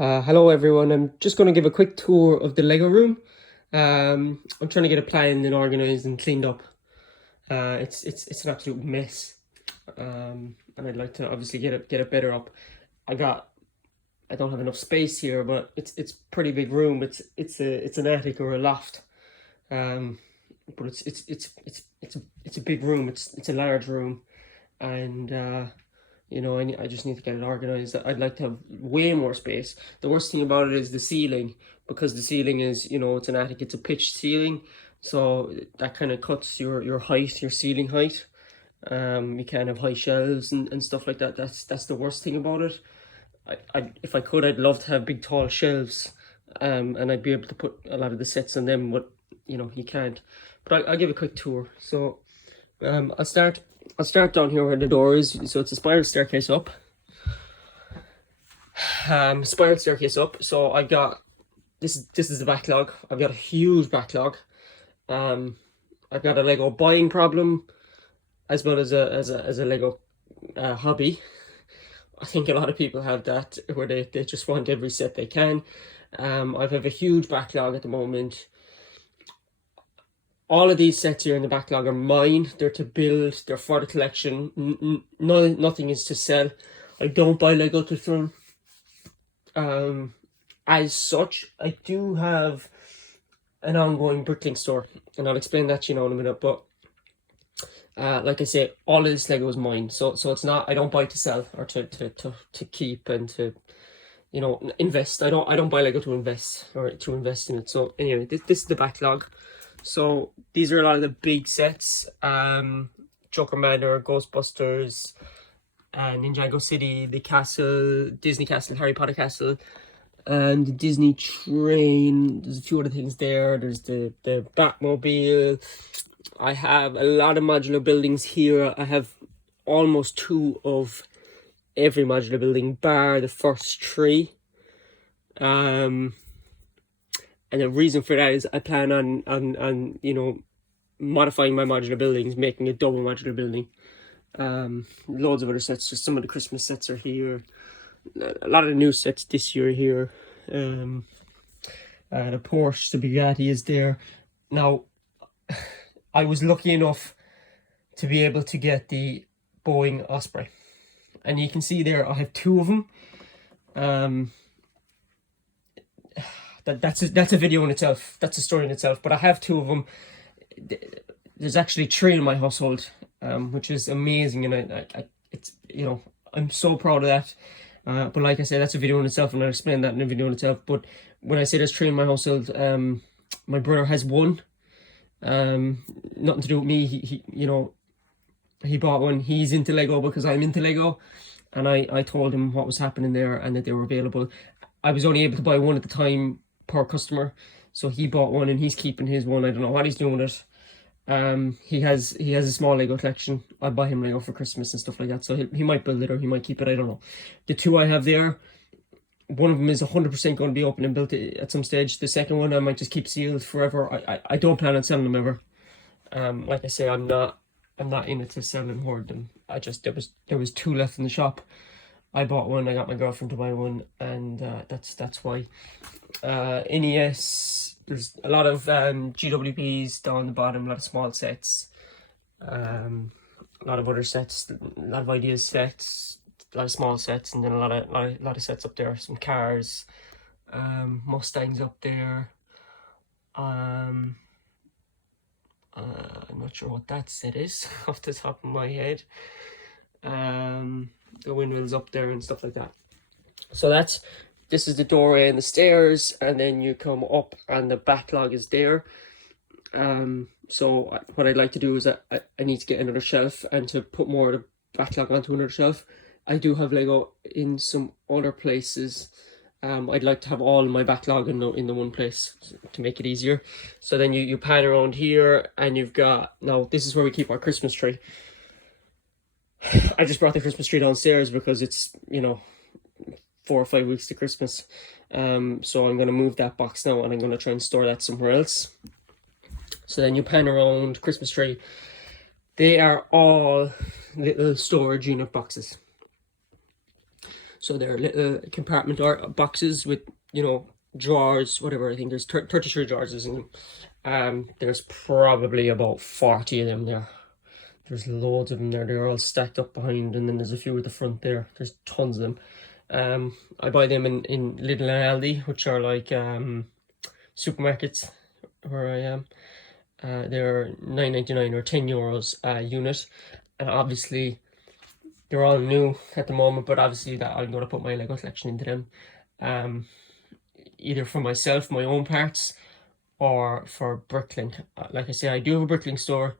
Hello everyone. I'm just going to give a quick tour of the Lego room. I'm trying to get it planned and organized and cleaned up. It's an absolute mess. And I'd like to obviously get it better up. I don't have enough space here, but it's pretty big room. It's an attic or a loft. Um, but it's a big room. It's a large room, and I just need to get it organized. I'd like to have way more space. The worst thing about it is the ceiling, because the ceiling is, it's an attic, it's a pitched ceiling, so that kind of cuts your height, your ceiling height. You can't have high shelves and stuff like that. That's the worst thing about it. If I could, I'd love to have big tall shelves, and I'd be able to put a lot of the sets on them, but you can't. But I'll give a quick tour. So I'll start down here where the door is. So it's a spiral staircase up. So I've got this is the backlog. I've got a huge backlog. I've got a Lego buying problem, as well as a Lego hobby. I think a lot of people have that, where they just want every set they can. I have a huge backlog at the moment. All of these sets here in the backlog are mine. They're to build. They're for the collection. Nothing is to sell. I don't buy Lego to film. As such, I do have an ongoing bricklink store, and I'll explain that in a minute. But like I say, all of this Lego is mine. So it's not. I don't buy to sell or to keep and to invest. I don't buy Lego to invest or to invest in it. So anyway, this is the backlog. So these are a lot of the big sets. Joker Manor, Ghostbusters, Ninjago City, the castle, Disney Castle, Harry Potter Castle, and the Disney train. There's a few other things there. There's the Batmobile. I have a lot of modular buildings here. I have almost two of every modular building, bar the first three. And the reason for that is I plan on modifying my modular buildings, making a double modular building. Loads of other sets. Just some of the Christmas sets are here. A lot of the new sets this year are here. The Porsche, the Bugatti is there. Now, I was lucky enough to be able to get the Boeing Osprey, and you can see there I have two of them. That's a video in itself. That's a story in itself. But I have two of them. There's actually three in my household, which is amazing, and it's I'm so proud of that. But like I said, that's a video in itself, and I'll explain that in a video in itself. But when I say there's three in my household, my brother has one. Nothing to do with me. He bought one. He's into Lego because I'm into Lego, and I told him what was happening there and that they were available. I was only able to buy one at the time per customer, so he bought one and he's keeping his one. I don't know what he's doing with it. He has a small Lego collection. I buy him Lego for Christmas and stuff like that, so he might build it or he might keep it. I don't know. The two I have there, one of them is 100% going to be open and built at some stage. The second one I might just keep sealed forever. I don't plan on selling them ever. Like I say, I'm not in it to sell and hoard them. There was two left in the shop. I bought one. I got my girlfriend to buy one, and that's why. NES. There's a lot of GWPs down the bottom. A lot of small sets. A lot of other sets. A lot of ideas sets. A lot of small sets, and then a lot of sets up there. Some cars. Mustangs up there. I'm not sure what that set is off the top of my head. The windmills up there and stuff like that. So this is the doorway and the stairs, and then you come up and the backlog is there. So what I'd like to do is I need to get another shelf and to put more of the backlog onto another shelf. I do have Lego in some other places. I'd like to have all my backlog in the one place to make it easier. So then you pan around here, and you've got, now this is where we keep our Christmas tree. I just brought the Christmas tree downstairs because it's 4 or 5 weeks to Christmas. So I'm going to move that box now, and I'm going to try and store that somewhere else. So then you pan around Christmas tree. They are all little storage unit boxes. So they're little compartment or boxes with, you know, drawers, whatever. I think there's 33 drawers in them. There's probably about 40 of them there. There's loads of them there. They're all stacked up behind, and then there's a few at the front there. There's tons of them. I buy them in Lidl and Aldi, which are like supermarkets where I am. They're €9.99 or €10 a unit, and obviously they're all new at the moment. But obviously that I'm going to put my Lego collection into them, either for myself, my own parts, or for Bricklink. Like I say, I do have a Bricklink store.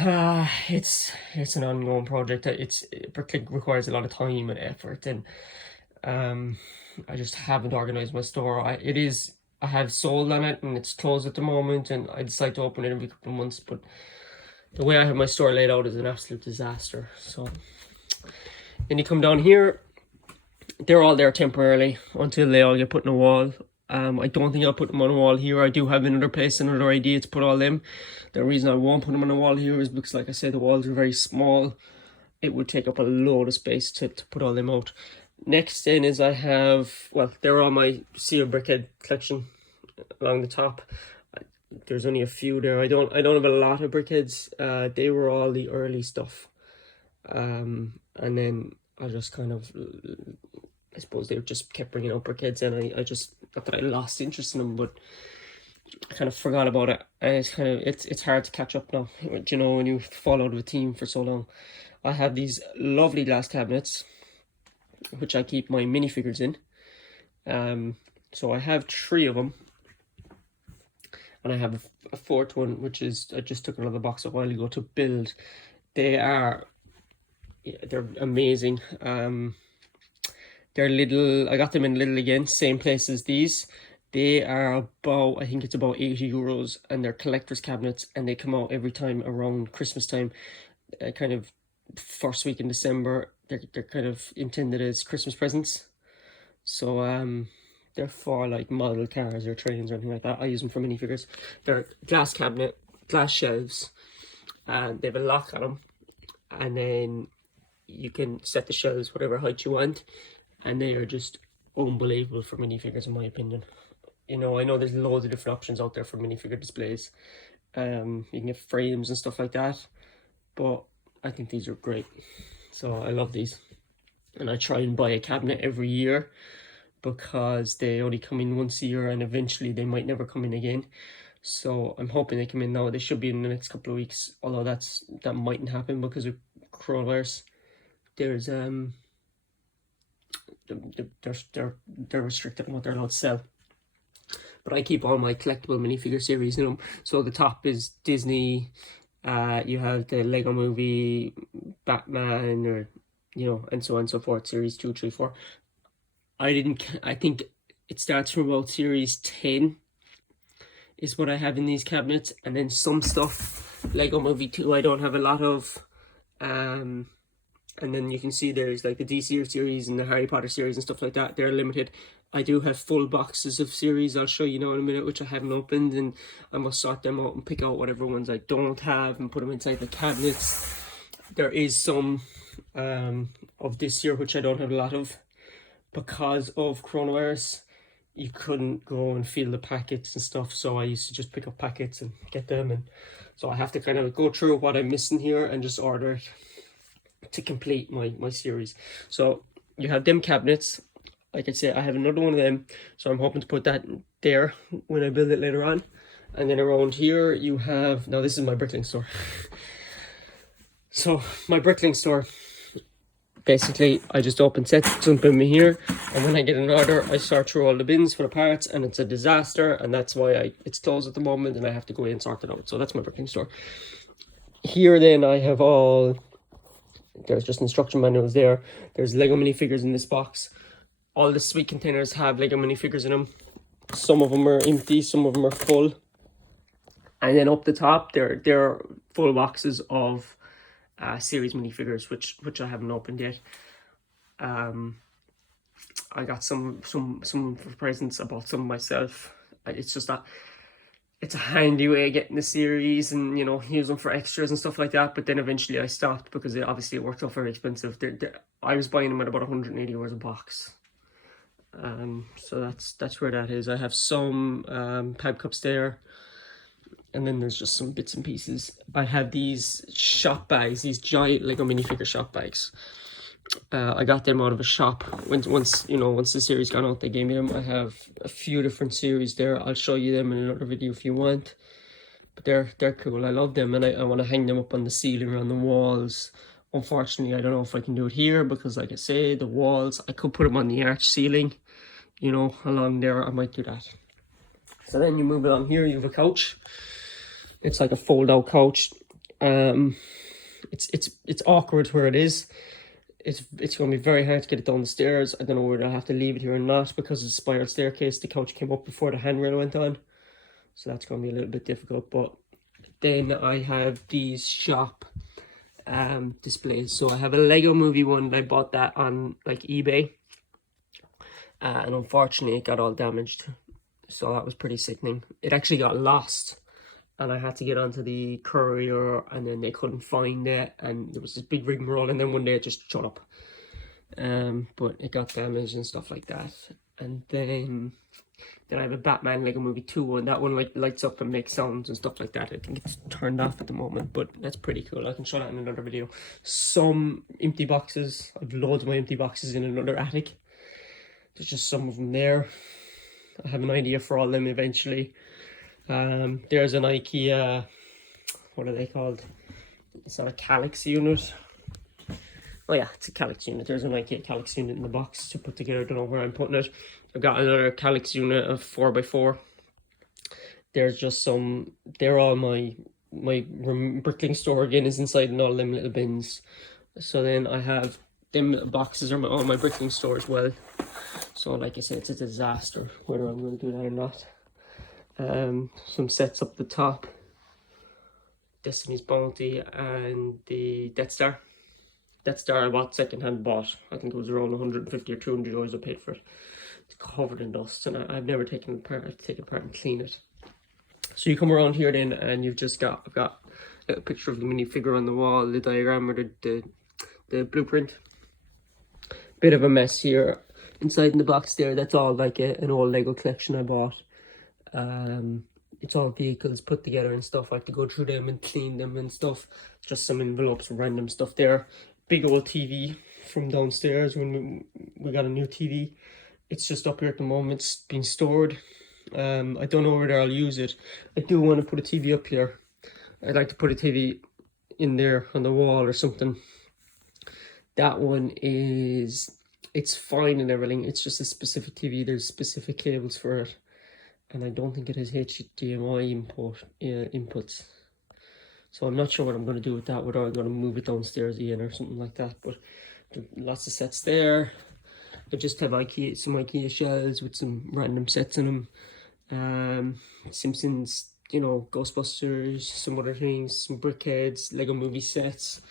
It's an ongoing project. Bricklink requires a lot of time and effort, and I just haven't organized my store. I have sold on it, and it's closed at the moment, and I decide to open it every couple of months. But the way I have my store laid out is an absolute disaster. So then you come down here, they're all there temporarily until they all get put in a wall. I don't think I'll put them on a wall here. I do have another place, another idea to put all them. The reason I won't put them on a wall here is because, like I said, the walls are very small. It would take up a load of space to put all them out. Next then is I have, well, they're all my Sea of Brickhead collection along the top. There's only a few there. I don't have a lot of brickheads. They were all the early stuff. And then I just kind of, I suppose they just kept bringing up brickheads, and I just, not that I lost interest in them, but I kind of forgot about it. And it's hard to catch up now, you know, when you fall out of a team for so long. I have these lovely glass cabinets, which I keep my minifigures in. So I have 3 of them, and I have a 4th one, which is, I just took another box a while ago to build. They're amazing. They're little, I got them in Lidl again, same place as these. They are about, I think it's about €80, and they're collector's cabinets, and they come out every time around Christmas time, kind of first week in December. They're kind of intended as Christmas presents. So they're for like model cars or trains or anything like that. I use them for minifigures. They're glass cabinet, glass shelves, and they have a lock on them, and then you can set the shelves whatever height you want, and they are just unbelievable for minifigures, in my opinion. You know, I know there's loads of different options out there for minifigure displays. You can get frames and stuff like that, but I think these are great. So I love these, and I try and buy a cabinet every year because they only come in once a year, and eventually they might never come in again. So I'm hoping they come in now. They should be in the next couple of weeks, although that mightn't happen because of coronavirus. There's they're restricted on what they're allowed to sell. But I keep all my collectible minifigure series in them. So the top is Disney. You have the Lego Movie, Batman, or, you know, and so on and so forth. Series 2, 3, 4. I think it starts from about series 10 is what I have in these cabinets, and then some stuff, Lego Movie 2, I don't have a lot of. And then you can see there's like the DC series and the Harry Potter series and stuff like that. They're limited. I do have full boxes of series I'll show you now in a minute, which I haven't opened, and I must sort them out and pick out whatever ones I don't have and put them inside the cabinets. There is some of this year which I don't have a lot of because of coronavirus. You couldn't go and feel the packets and stuff, so I used to just pick up packets and get them, and so I have to kind of go through what I'm missing here and just order it to complete my series. So you have them cabinets. Like I say, I have another one of them, so I'm hoping to put that there when I build it later on. And then around here you have, now this is my Bricklink store. So my Bricklink store, basically I just open sets, dump them in here, and when I get an order I sort through all the bins for the parts, and it's a disaster, and that's why it's closed at the moment, and I have to go in and sort it out. So that's my Bricklink store. Here then I have all, there's just instruction manuals there. There's Lego minifigures in this box. All the sweet containers have Lego minifigures in them. Some of them are empty, some of them are full. And then up the top, there are full boxes of series minifigures, which I haven't opened yet. I got some for presents. I bought some myself. It's just that it's a handy way of getting the series and, use them for extras and stuff like that. But then eventually I stopped because it worked out very expensive. I was buying them at about 180 euros a box. So that's where that is. I have some pipe cups there, and then there's just some bits and pieces. I have these shop bags, these giant Lego minifigure shop bags. I got them out of a shop. Once the series got out, they gave me them. I have a few different series there. I'll show you them in another video if you want. But they're cool. I love them, and I want to hang them up on the ceiling or on the walls. Unfortunately, I don't know if I can do it here because, like I say, the walls, I could put them on the arch ceiling, along there. I might do that. So then you move along here, you have a couch. It's like a fold-out couch. It's awkward where it is. It's going to be very hard to get it down the stairs. I don't know whether I'll have to leave it here or not because it's a spiral staircase. The couch came up before the handrail went on, so that's going to be a little bit difficult. But then I have these shop displays. So I have a Lego Movie one. I bought that on like eBay, and unfortunately it got all damaged, so that was pretty sickening. It actually got lost, and I had to get onto the courier, and then they couldn't find it, and there was this big rigmarole, and then one day it just shut up. But it got damaged and stuff like that. And then I have a Batman Lego Movie 2 one. That one like lights up and makes sounds and stuff like that. I think it's turned off at the moment, but that's pretty cool. I can show that in another video. Some empty boxes. I've loads of my empty boxes in another attic. There's just some of them there. I have an idea for all of them eventually. There's an IKEA, what are they called? It's not a Kallax unit. Oh yeah, it's a Kallax unit. There's an IKEA Kallax unit in the box to put together. I don't know where I'm putting it. I've got another Kallax unit of 4x4. There's just some, they're all my brickling store again is inside in all them little bins. So then I have them little boxes are all my brickling store as well. So like I said, it's a disaster whether I'm going to do that or not. Some sets up the top, Destiny's Bounty and the Death Star. Death Star I bought second-hand bought. I think it was around 150 or 200 euros I paid for it. It's covered in dust, and I've never taken it apart. I have to take it apart and clean it. So you come around here then, and I've got a picture of the minifigure on the wall, the diagram or the blueprint. Bit of a mess here inside in the box there. That's all like an old Lego collection I bought. It's all vehicles put together and stuff. I have to go through them and clean them and stuff. Just some envelopes and random stuff there. Big old TV from downstairs when we got a new TV. It's just up here at the moment. It's being stored. I don't know whether I'll use it. I do want to put a TV up here. I'd like to put a TV in there on the wall or something. That one it's fine and everything. It's just a specific TV. There's specific cables for it. And I don't think it has HDMI inputs. So I'm not sure what I'm going to do with that, whether I'm going to move it downstairs again or something like that. But lots of sets there. I just have some IKEA shelves with some random sets in them. Simpsons, Ghostbusters, some other things, some Brickheads, Lego Movie sets.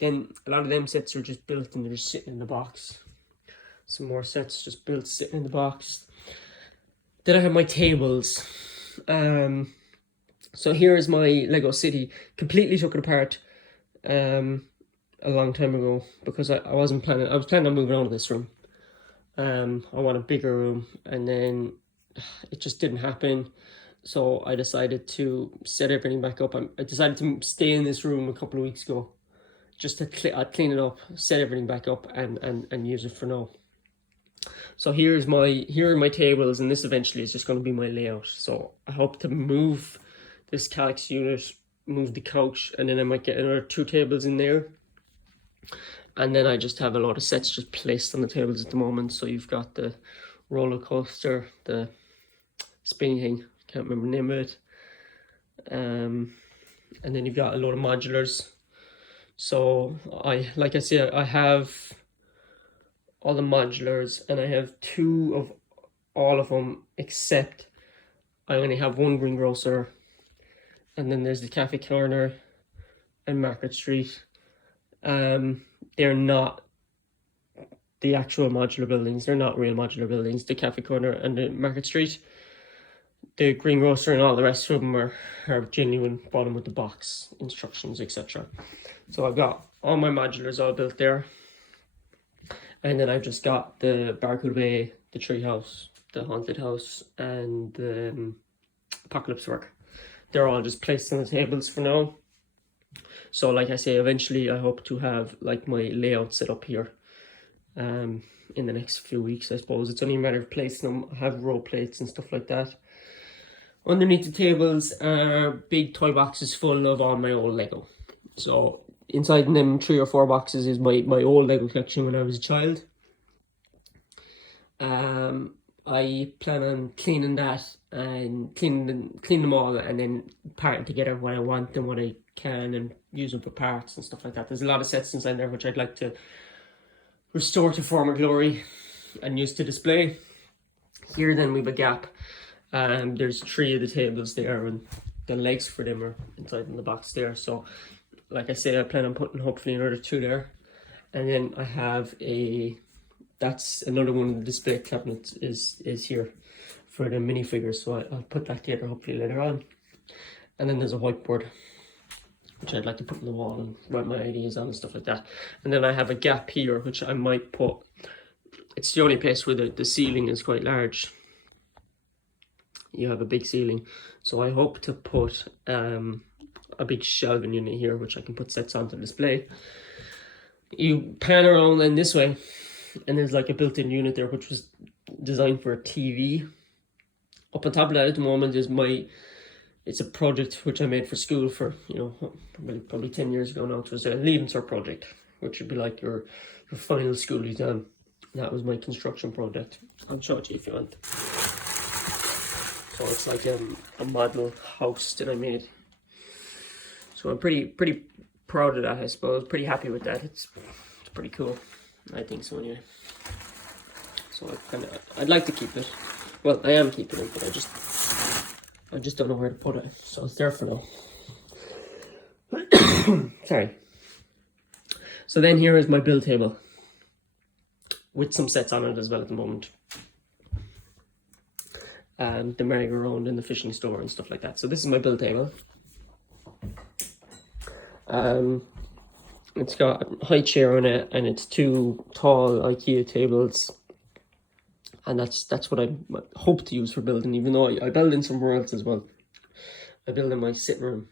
Then a lot of them sets are just built and they're just sitting in the box. Some more sets just built, sitting in the box. Then I have my tables. So here is my Lego City. Completely took it apart a long time ago because I was planning on moving out of this room. I want a bigger room, and then it just didn't happen. So I decided to set everything back up. I decided to stay in this room a couple of weeks ago, just to clean it up, set everything back up, and use it for now. So here are my tables, and this eventually is just going to be my layout. So I hope to move this Kallax unit, move the couch, and then I might get another 2 tables in there. And then I just have a lot of sets just placed on the tables at the moment. So you've got the roller coaster, the spinning thing, can't remember the name of it. And then you've got a lot of modulars. So like I said, I have all the modulars, and I have 2 of all of them, except I only have 1 greengrocer, and then there's the Cafe Corner and Market Street. They're not the actual modular buildings. They're not real modular buildings, the Cafe Corner and the Market Street. the greengrocer and all the rest of them are genuine, bottom of the box instructions, etc. So I've got all my modulars all built there. And then I've just got the Barracuda Bay, the Tree House, the Haunted House, and the Apocalypse Work. They're all just placed on the tables for now. So like I say, eventually I hope to have like my layout set up here in the next few weeks, I suppose. It's only a matter of placing them. I have row plates and stuff like that. Underneath the tables are big toy boxes full of all my old Lego. So inside them 3 or 4 boxes is my old Lego collection when I was a child. I plan on cleaning that and clean them all, and then parting together what I want and what I can, and use them for parts and stuff like that. There's a lot of sets inside there which I'd like to restore to former glory and use to display. Here then we have a gap. There's 3 of the tables there, and the legs for them are inside in the box there. So like I say, I plan on putting hopefully another 2 there. And then I have that's another one of the display cabinets is here for the minifigures. So I'll put that together hopefully later on. And then there's a whiteboard which I'd like to put on the wall and write my ideas on and stuff like that. And then I have a gap here which I might put, it's the only place where the ceiling is quite large. You have a big ceiling. So I hope to put a big shelving unit here which I can put sets on to display. You pan around in this way and there's like a built-in unit there which was designed for a TV. Up on top of that at the moment is it's a project which I made for school for, you know, probably 10 years ago now. It was a Leaving Cert project, which would be like your final school exam. That was my construction project. I'll show it to you if you want. So it's like a model house that I made. So I'm pretty proud of that, I suppose. Pretty happy with that. It's pretty cool. I think so anyway. So I'd like to keep it. Well, I am keeping it, but I just don't know where to put it. So it's there for now. Sorry. So then here is my build table with some sets on it as well at the moment. The merry-go-round and the fishing store and stuff like that. So this is my build table. It's got a high chair on it, and it's 2 tall IKEA tables, and that's what I hope to use for building, even though I build in somewhere else as well. I build in my sitting room,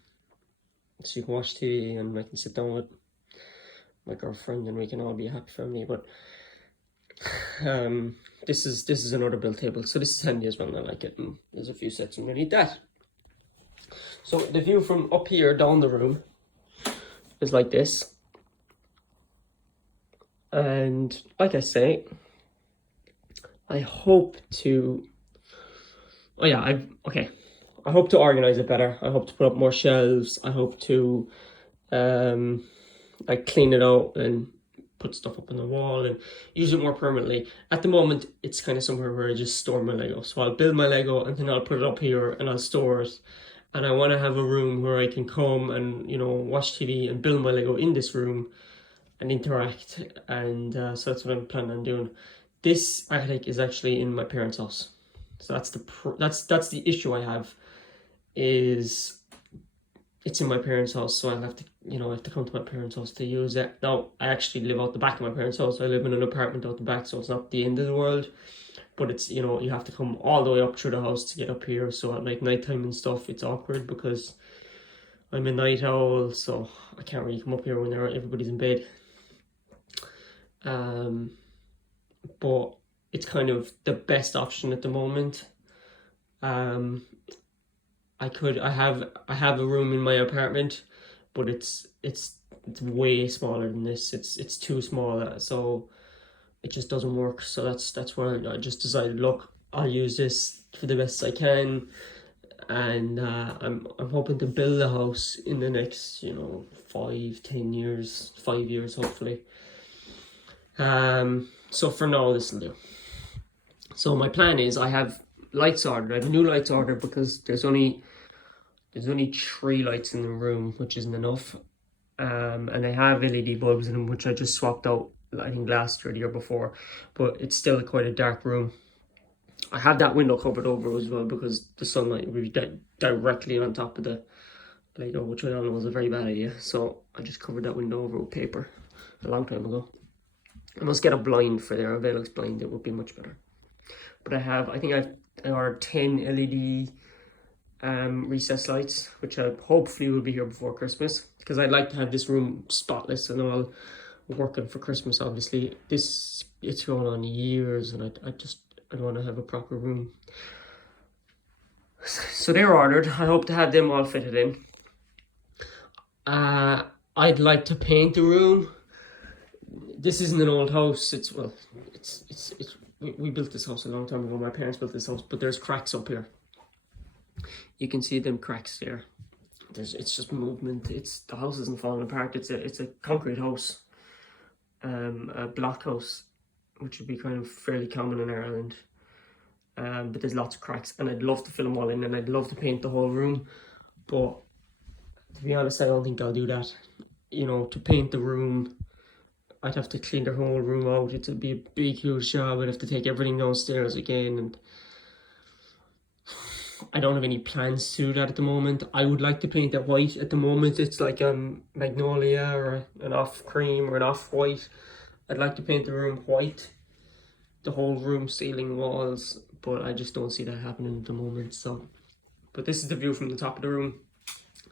so you can watch TV and I can sit down with my girlfriend and we can all be a happy family. But this is another build table, so this is handy as well, and I like it, and there's a few sets underneath that. So the view from up here down the room is like this. And like I say, I hope to, I hope to organize it better. I hope to put up more shelves. I hope to like clean it out and put stuff up on the wall and use it more permanently. At the moment, it's kind of somewhere where I just store my Lego. So I'll build my Lego and then I'll put it up here and I'll store it. And I want to have a room where I can come and, you know, watch TV and build my Lego in this room and interact. And so that's what I'm planning on doing. This attic is actually in my parents' house. So that's the issue I have, is it's in my parents' house, so I'll have to, you know, I have to come to my parents' house to use it. Now, I actually live out the back of my parents' house. I live in an apartment out the back, so it's not the end of the world. But it's, you know, you have to come all the way up through the house to get up here. So at like nighttime and stuff, it's awkward because I'm a night owl, so I can't really come up here when everybody's in bed. But it's kind of the best option at the moment. I have a room in my apartment, but it's way smaller than this. It's too small, so it just doesn't work. So that's where I just decided, look, I'll use this for the best I can, and I'm hoping to build a house in the next, you know, 5-10 years, 5 years hopefully. So for now, this will do. So my plan is, I have lights ordered. I have a new lights ordered because there's only 3 lights in the room, which isn't enough. And I have LED bulbs in them, which I just swapped out, I think last year or the year before, but it's still quite a dark room. I have that window covered over as well because the sunlight will be directly on top of the Play-Doh, which I don't know was a very bad idea. So I just covered that window over with paper a long time ago. I must get a blind for there, a Velux blind. It would be much better. But I think I ordered 10 LED recessed lights, which I hopefully will be here before Christmas, because I'd like to have this room spotless and all working for Christmas. Obviously it's going on years, and I want to have a proper room. So they're ordered. I hope to have them all fitted in. I'd like to paint the room. This isn't an old house. We built this house a long time ago. My parents built this house, but there's cracks up here. You can see them cracks there. It's just movement. The house isn't falling apart. It's a concrete house, a block house, which would be kind of fairly common in Ireland. But there's lots of cracks, and I'd love to fill them all in, and I'd love to paint the whole room. But to be honest, I don't think I'll do that. You know, to paint the room, I'd have to clean the whole room out. It'd be a big, huge job. I'd have to take everything downstairs again, and I don't have any plans to do that at the moment. I would like to paint it white at the moment. It's like magnolia or an off cream or an off white. I'd like to paint the room white, the whole room, ceiling, walls, but I just don't see that happening at the moment. So, but this is the view from the top of the room,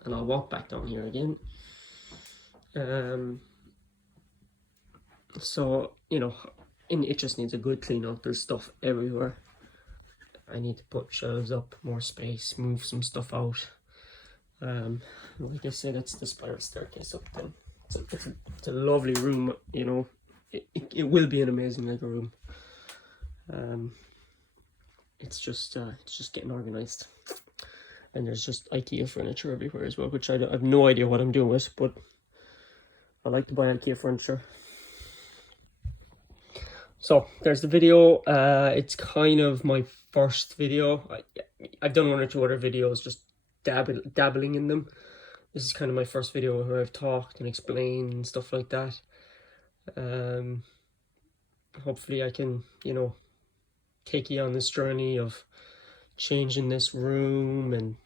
and I'll walk back down here again. So, you know, it just needs a good clean up. There's stuff everywhere. I need to put shelves up, more space, move some stuff out. Like I said, it's the spiral staircase up then. It's a lovely room, you know. It will be an amazing Lego room. It's just getting organized. And there's just IKEA furniture everywhere as well, which I have no idea what I'm doing with, but I like to buy IKEA furniture. So there's the video. It's kind of my first video. I've done 1 or 2 other videos just dabbling in them. This is kind of my first video where I've talked and explained and stuff like that. Hopefully I can, you know, take you on this journey of changing this room and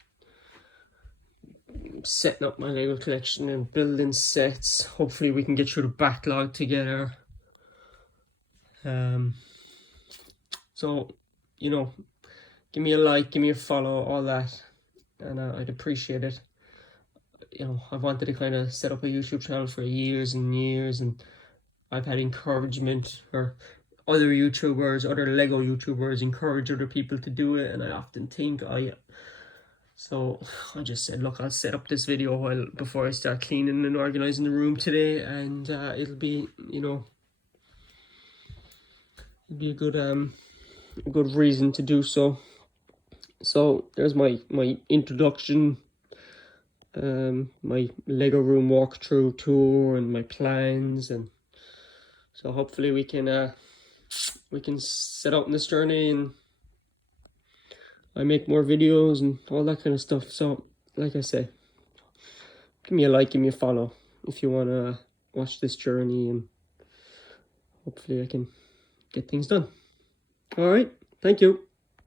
setting up my Lego collection and building sets. Hopefully we can get through the backlog together. So, you know, give me a like, give me a follow, all that, and I'd appreciate it. You know, I wanted to kind of set up a YouTube channel for years and years, and I've had encouragement, or other YouTubers, other Lego YouTubers encourage other people to do it, and I often think so I just said, look, I'll set up this video before I start cleaning and organizing the room today, and it'll be, you know, it'd be a good reason to do so. So there's my introduction, my Lego room walkthrough tour, and my plans, and so hopefully we can set out on this journey, and I make more videos and all that kind of stuff. So like I say, give me a like, give me a follow if you want to watch this journey, and hopefully I can get things done. All right, thank you.